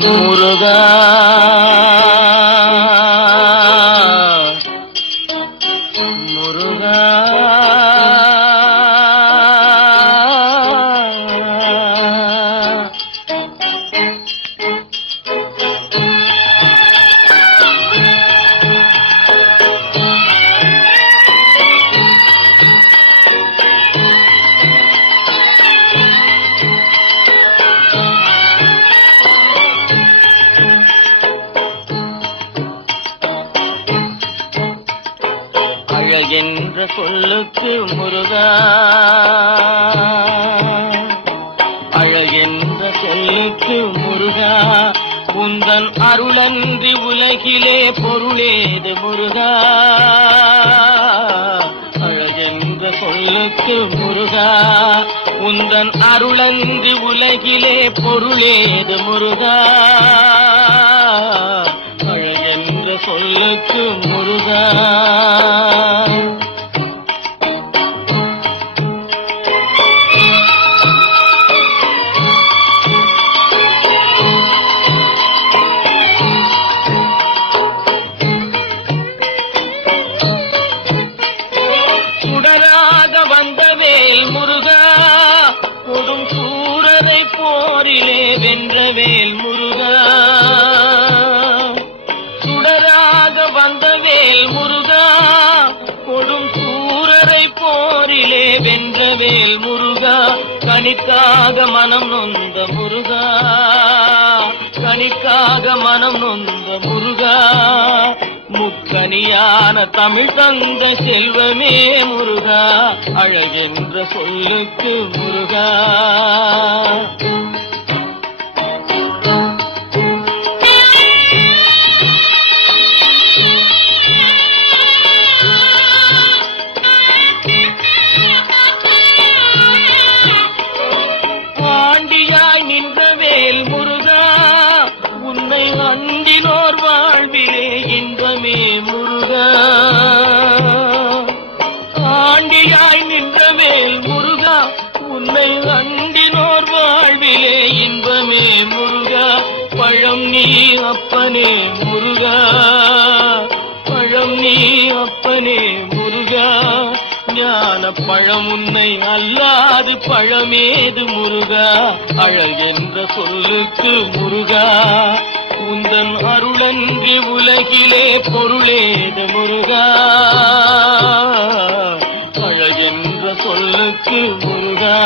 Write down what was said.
முருகா முருகா அழகென்ற சொல்லுக்கு முருகா, அழகென்ற சொல்லுக்கு முருகா, உந்தன் அருளன்றி உலகிலே பொருளேது முருகா. அழகென்ற சொல்லுக்கு முருகா, உந்தன் அருளன்றி உலகிலே பொருளேது முருகா. அழகென்ற சொல்லுக்கு முருகா. சுடராக வந்தவேல் முருகா, கொடும் சூரரை போரிலே வென்றவேல் முருகா. சுடராக வந்தவேல் முருகா, கொடும் சூரரை போரிலே வென்றவேல் முருகா. கனிக்காக மனம் நொந்த முருகா, கனிக்காக மனம் நொந்த முருகா. முக்கனியான தமிழ் தந்த செல்வமே முருகா, அழகென்ற சொல்லுக்கு முருகா. பாண்டியாய் நின்றவேல் முருகா, உன்னை அண்டினோர் வாழ்விலே இன்பமே முருகா. ஆண்டியாய் நின்றவேல் முருகா, உன்னை அண்டினோர் வாழ்விலே இன்பமே முருகா. பழம் நீ அப்பனே முருகா, பழம் நீ அப்பனே முருகா. ஞான பழம் உன்னை அல்லாது பழமேது முருகா. அழகென்ற சொல்லுக்கு முருகா, உந்தன் அருளன்றி உலகிலே பொருளேது முருகா. அழகென்ற சொல்லுக்கு முருகா.